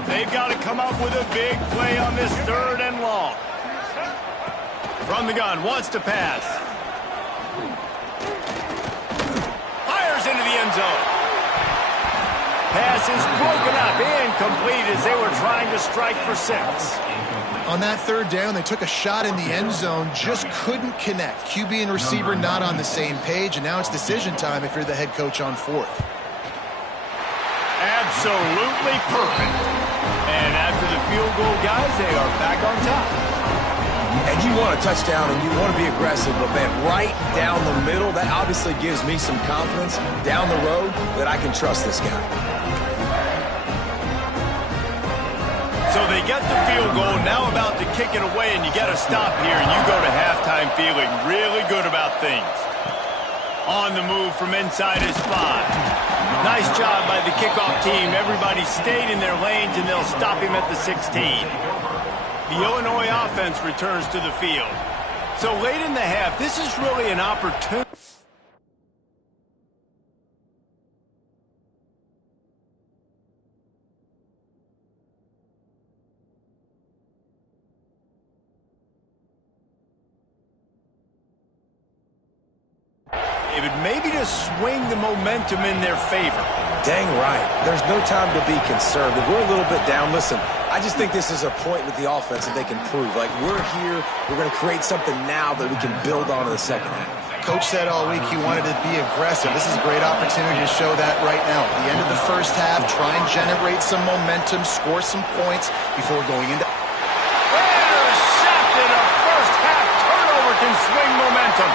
They've got to come up with a big play on this 3rd and long. From the gun, wants to pass. Fires into the end zone. Pass is broken up, incomplete as they were trying to strike for 6. On that 3rd down, they took a shot in the end zone, just couldn't connect. QB and receiver not on the same page, and now it's decision time if you're the head coach on 4th. Absolutely perfect. And after the field goal, guys, they are back on top. And you want a touchdown and you want to be aggressive, but man, right down the middle, that obviously gives me some confidence down the road that I can trust this guy. So they get the field goal, now about to kick it away, and you got to stop here, and you go to halftime feeling really good about things. On the move from inside his spot. Nice job by the kickoff team. Everybody stayed in their lanes, and they'll stop him at the 16. The Illinois offense returns to the field. So late in the half, this is really an opportunity. Maybe to swing the momentum in their favor. Dang right. There's no time to be conservative. We're a little bit down. Listen, I just think this is a point with the offense that they can prove. Like, we're here. We're going to create something now that we can build on in the second half. Coach said all week he wanted to be aggressive. This is a great opportunity to show that right now. At the end of the first half, try and generate some momentum, score some points before going into... Intercepted. A first half turnover can swing momentum.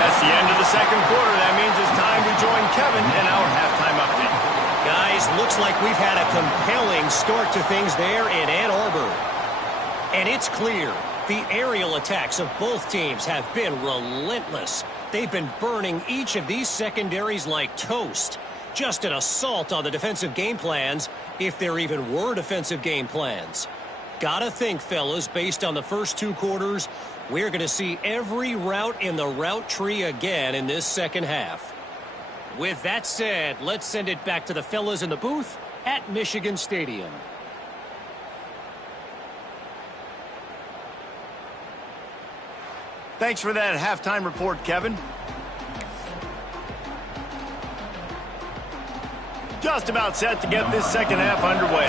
That's the end of the second quarter. That means it's time to join Kevin in our halftime update. Guys, looks like we've had a compelling start to things there in Ann Arbor. And it's clear, the aerial attacks of both teams have been relentless. They've been burning each of these secondaries like toast. Just an assault on the defensive game plans, if there even were defensive game plans. Gotta think, fellas, based on the first 2 quarters, we're going to see every route in the route tree again in this second half. With that said, let's send it back to the fellas in the booth at Michigan Stadium. Thanks for that halftime report, Kevin. Just about set to get this second half underway.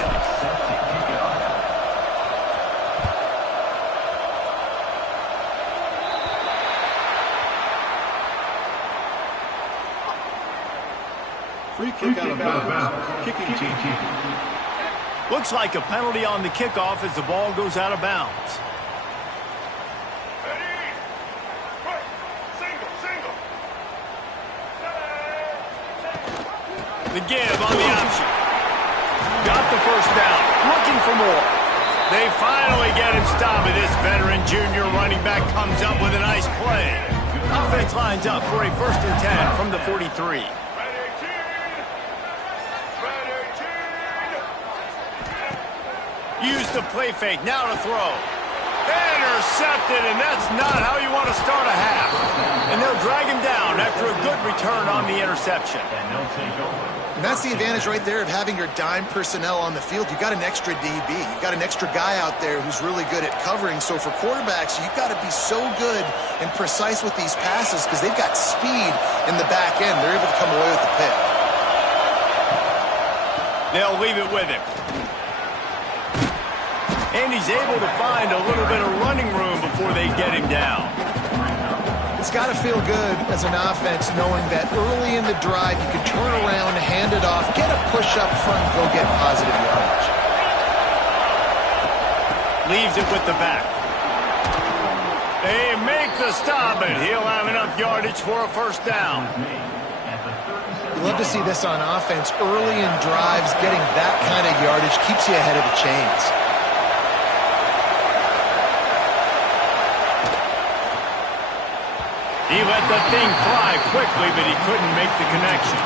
Free kick out of bounds. Kicking team. Looks like a penalty on the kickoff as the ball goes out of bounds. The give on the option. Got the first down. Looking for more. They finally get him stopped. This veteran junior running back comes up with a nice play. Offense lines up for a 1st and 10 from the 43. Use the play fake. Now to throw. Intercepted, and that's not how you want to start a half. And they'll drag him down after a good return on the interception. And that's the advantage right there of having your dime personnel on the field. You've got an extra DB. You've got an extra guy out there who's really good at covering. So for quarterbacks, you've got to be so good and precise with these passes because they've got speed in the back end. They're able to come away with the pick. They'll leave it with him. And he's able to find a little bit of running room before they get him down. It's got to feel good as an offense knowing that early in the drive you can turn around, hand it off, get a push up front, and go get positive yardage. Leaves it with the back. They make the stop, and he'll have enough yardage for a 1st down. You love to see this on offense. Early in drives, getting that kind of yardage keeps you ahead of the chains. He let the thing fly quickly, but he couldn't make the connection.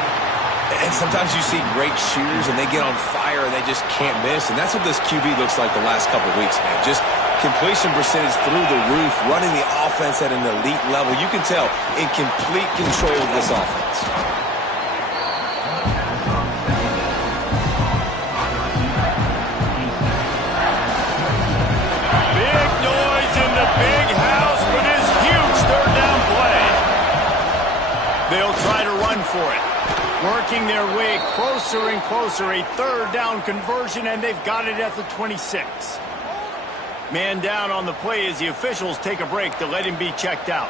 And sometimes you see great shooters, and they get on fire, and they just can't miss. And that's what this QB looks like the last couple of weeks, man. Just completion percentage through the roof, running the offense at an elite level. You can tell in complete control of this offense. Big noise in the big house for this huge 3rd down play. They'll try to run for it. Working their way closer and closer. A 3rd down conversion, and they've got it at the 26. Man down on the play as the officials take a break to let him be checked out.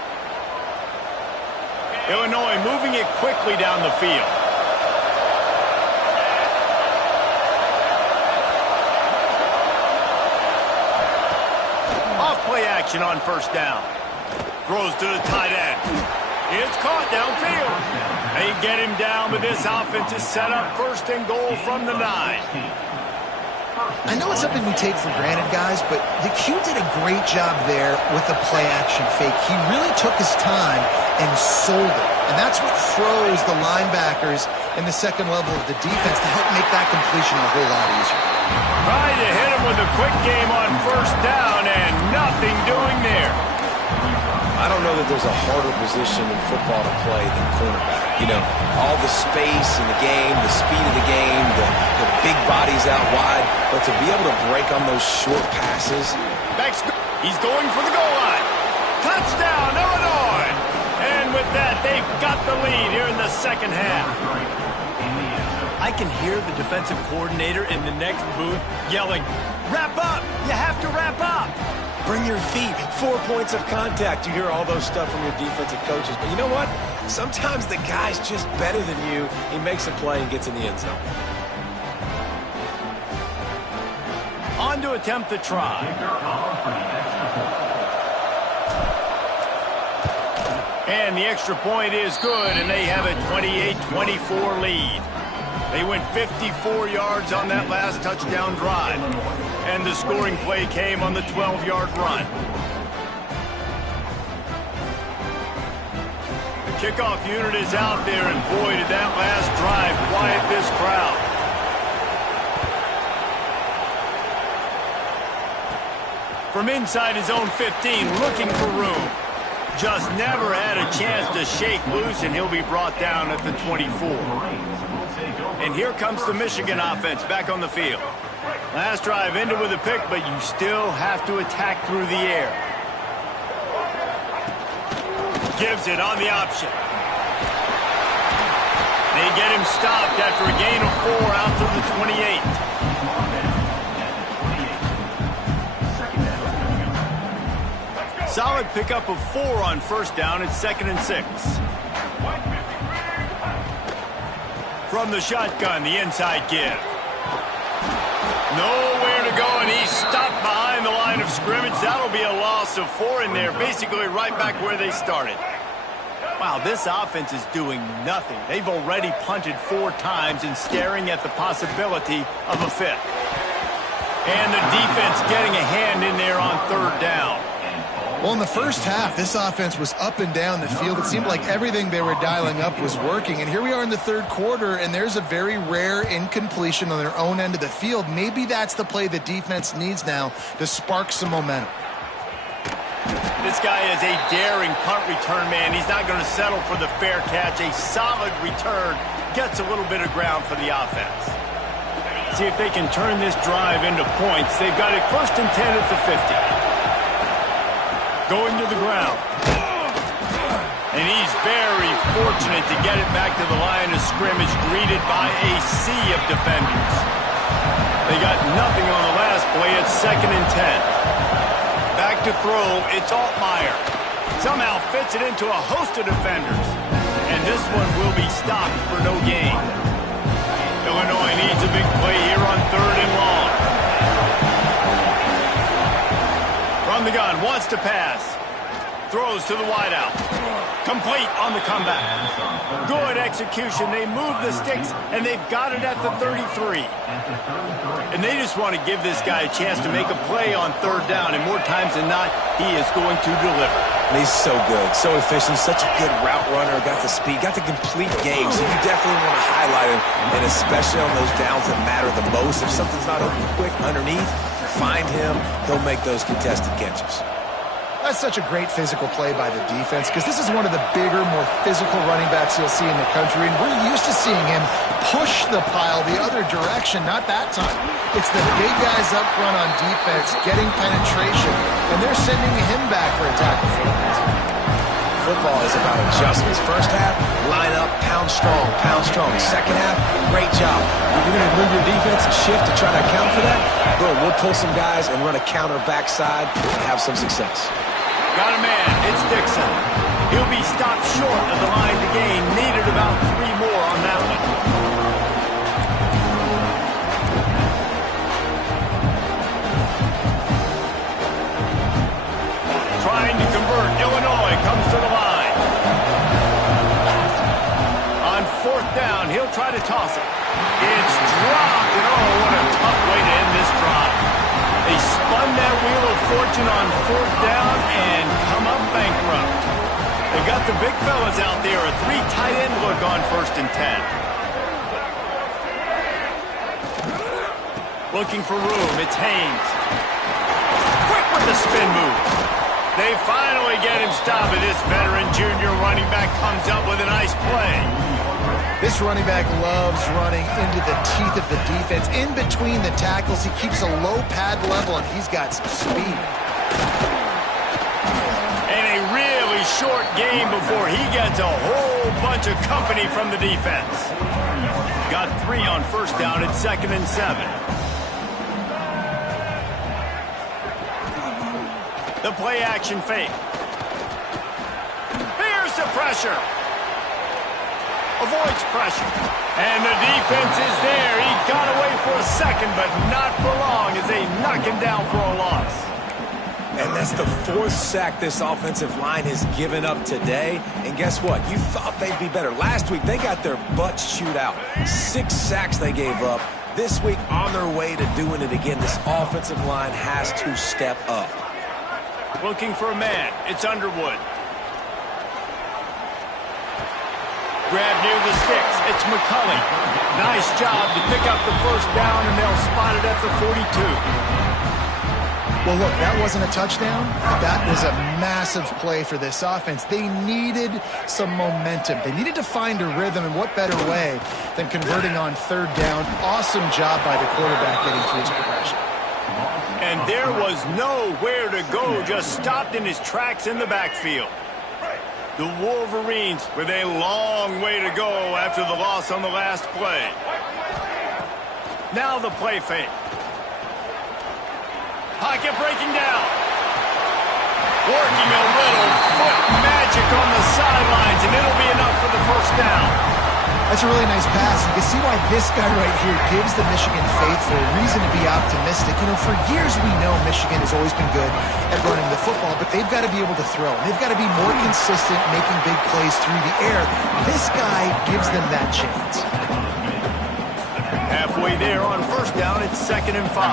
Illinois moving it quickly down the field. Off play action on 1st down. Throws to the tight end. It's caught downfield. They get him down, but this offense is set up 1st and goal from the 9. I know it's something we take for granted, guys, but the Q did a great job there with the play-action fake. He really took his time and sold it. And that's what froze the linebackers in the second level of the defense to help make that completion a whole lot easier. Tried to hit him with a quick game on 1st down, and nothing doing there. I don't know that there's a harder position in football to play than cornerback. You know, all the space in the game, the speed of the game, the big bodies out wide. But to be able to break on those short passes. He's going for the goal line. Touchdown, Illinois! And with that, they've got the lead here in the second half. I can hear the defensive coordinator in the next booth yelling, "Wrap up! You have to wrap up!" Bring your feet, 4 points of contact. You hear all those stuff from your defensive coaches. But you know what? Sometimes the guy's just better than you. He makes a play and gets in the end zone. On to attempt the try. And the extra point is good, and they have a 28-24 lead. They went 54 yards on that last touchdown drive. And the scoring play came on the 12-yard run. The kickoff unit is out there, and boy, did that last drive quiet this crowd. From inside his own 15, looking for room. Just never had a chance to shake loose, and he'll be brought down at the 24. And here comes the Michigan offense back on the field. Last drive ended with a pick, but you still have to attack through the air. Gives it on the option. They get him stopped after a gain of 4 out to the 28. Solid pickup of 4 on first down. It's 2nd and 6. From the shotgun, the inside give. Nowhere to go, and he's stopped behind the line of scrimmage. That'll be a loss of 4 in there, basically right back where they started. Wow, this offense is doing nothing. They've already punted 4 times and staring at the possibility of a 5th. And the defense getting a hand in there on 3rd down. Well, in the first half, this offense was up and down the field. It seemed like everything they were dialing up was working. And here we are in the 3rd quarter, and there's a very rare incompletion on their own end of the field. Maybe that's the play the defense needs now to spark some momentum. This guy is a daring punt return man. He's not going to settle for the fair catch. A solid return gets a little bit of ground for the offense. See if they can turn this drive into points. They've got it 1st and 10 at the 50. Going to the ground. And he's very fortunate to get it back to the line of scrimmage, greeted by a sea of defenders. They got nothing on the last play. It's 2nd and 10. Back to throw, it's Altmaier. Somehow fits it into a host of defenders. And this one will be stopped for no gain. Illinois needs a big play here on 3rd and long. From the gun, wants to pass. Throws to the wideout. Complete on the comeback. Good execution. They move the sticks, and they've got it at the 33. And they just want to give this guy a chance to make a play on 3rd down, and more times than not, he is going to deliver. And he's so good, so efficient, such a good route runner, got the speed, got the complete game, so you definitely want to highlight him, and especially on those downs that matter the most. If something's not open quick underneath, find him, he'll make those contested catches. That's such a great physical play by the defense because this is one of the bigger, more physical running backs you'll see in the country, and we're used to seeing him push the pile the other direction. Not that time. It's the big guys up front on defense getting penetration, and they're sending him back for a tackle for it. Football is about adjustments. First half, line up, pound strong, pound strong. Second half, great job. You're going to move your defense and shift to try to account for that. Boom, we'll pull some guys and run a counter backside and have some success. Got a man. It's Dixon. He'll be stopped short of the line to gain. Needed about 3 more on that one. Trying to convert. Illinois comes to the line. On 4th down, he'll try to toss it. It's dropped, and oh, what a tough way to end this drive. They spun that wheel of fortune on 4th down and come up bankrupt. They got the big fellas out there, a 3 tight end look on 1st and 10. Looking for room, it's Haynes. Quick with the spin move. They finally get him stopped, and this veteran junior running back comes up with a nice play. This running back loves running into the teeth of the defense. In between the tackles, he keeps a low pad level, and he's got some speed. And a really short game before he gets a whole bunch of company from the defense. Got 3 on 1st down at 2nd and 7. The play action fake. Here's the pressure. Avoids pressure. And the defense is there. He got away for a second, but not for long as they knock him down for a loss. And that's the 4th sack this offensive line has given up today. And guess what? You thought they'd be better. Last week, they got their butts chewed out. 6 sacks they gave up. This week, on their way to doing it again. This offensive line has to step up. Looking for a man. It's Underwood. Grab near the sticks. It's McCulley. Nice job to pick up the 1st down, and they'll spot it at the 42. Well, look, that wasn't a touchdown, but that was a massive play for this offense. They needed some momentum. They needed to find a rhythm, and what better way than converting on 3rd down. Awesome job by the quarterback getting through his progression. And there was nowhere to go, just stopped in his tracks in the backfield. The Wolverines with a long way to go after the loss on the last play. Now the play fake. Pocket breaking down. Working a little foot magic on the sidelines, and it'll be enough for the first down. That's a really nice pass. You can see why this guy right here gives the Michigan faithful a reason to be optimistic. You know, for years we know Michigan has always been good at running the football, but they've got to be able to throw. They've got to be more consistent making big plays through the air. This guy gives them that chance. Halfway there on first down, it's 2nd and 5.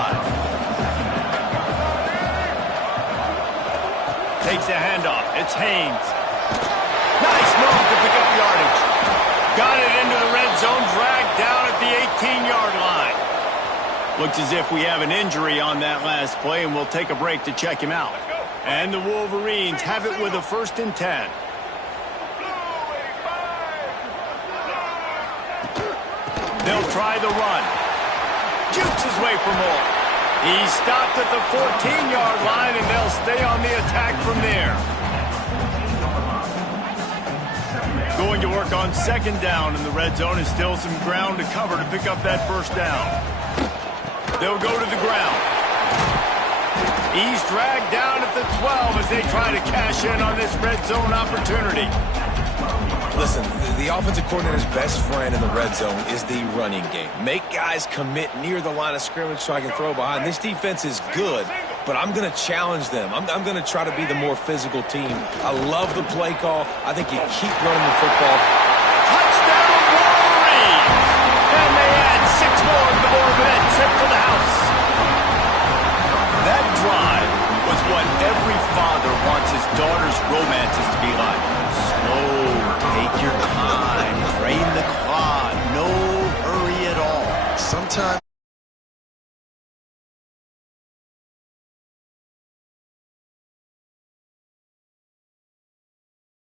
Takes the handoff. It's Haynes. Nice move to pick up yardage. Got it into the red zone, dragged down at the 18-yard line. Looks as if we have an injury on that last play, and we'll take a break to check him out. And the Wolverines have it with a 1st and 10. They'll try the run. Jukes his way for more. He stopped at the 14-yard line, and they'll stay on the attack from there. Going to work on 2nd down in the red zone, and still some ground to cover to pick up that 1st down. They'll go to the ground. He's dragged down at the 12 as they try to cash in on this red zone opportunity. Listen, the offensive coordinator's best friend in the red zone is the running game. Make guys commit near the line of scrimmage so I can throw behind. This defense is good, but I'm going to challenge them. I'm going to try to be the more physical team. I love the play call. I think you keep running the football. Touchdown, Wolverines! And they add 6 more to the board with that trip to the house. That drive was what every father wants his daughter's romances to be like. Slow